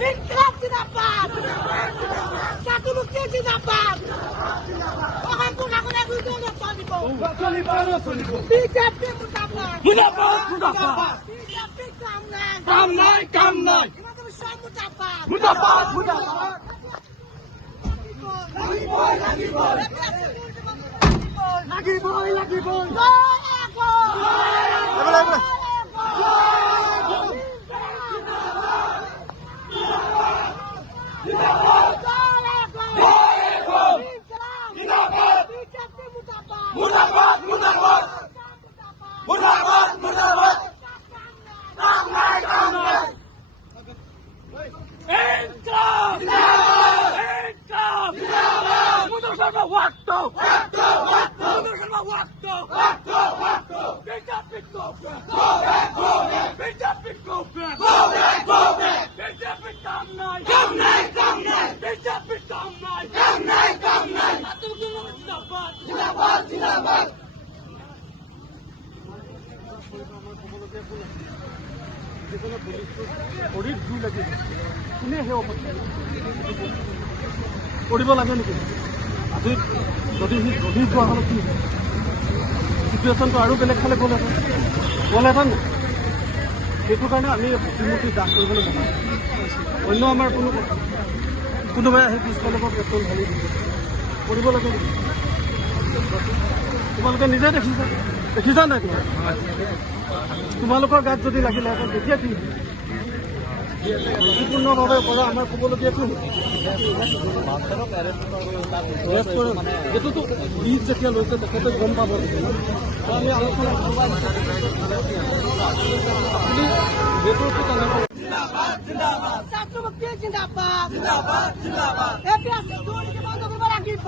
ইনকলাব জিন্দাবাদ ছাত্ৰমুক্তি জিন্দাবাদ ওখান কোন কোন চলিব বিজেপি মুৰ্দাবাদ বিজেপি কাম নাই হিমন্ত বিশ্ব মুৰ্দাবাদ লাগিবই কৰিব লাগে নেকি আজি যদি সি যোৱা হ'লে কি চিটুৱেশ্যনটো আৰু বেলেগ ফালে গ'লেহেঁতেন সেইটো কাৰণে আমি প্ৰতিমূৰ্তি দাস কৰিবলৈ নাপাওঁ অন্য আমাৰ কোনোবাই আহি পিছফালৰ পৰা পেট্ৰল ঢালি কৰিব লাগে নেকি তোমালোকে নিজে দেখিছা নাই তোমালোকৰ গাত যদি লাগিলেহেঁতেন তেতিয়া কি সম্পূৰ্ণভাৱে পৰা আমাৰ ক'বলগীয়াটো এইটোতো বীজ যেতিয়া লৈছে তেখেতে গম পাব আমি আলোচনা ছাত্রমুক্তি জিন্দাবাদ এপিএসসি দুর্নীতি বন্ধ কৰিব লাগিব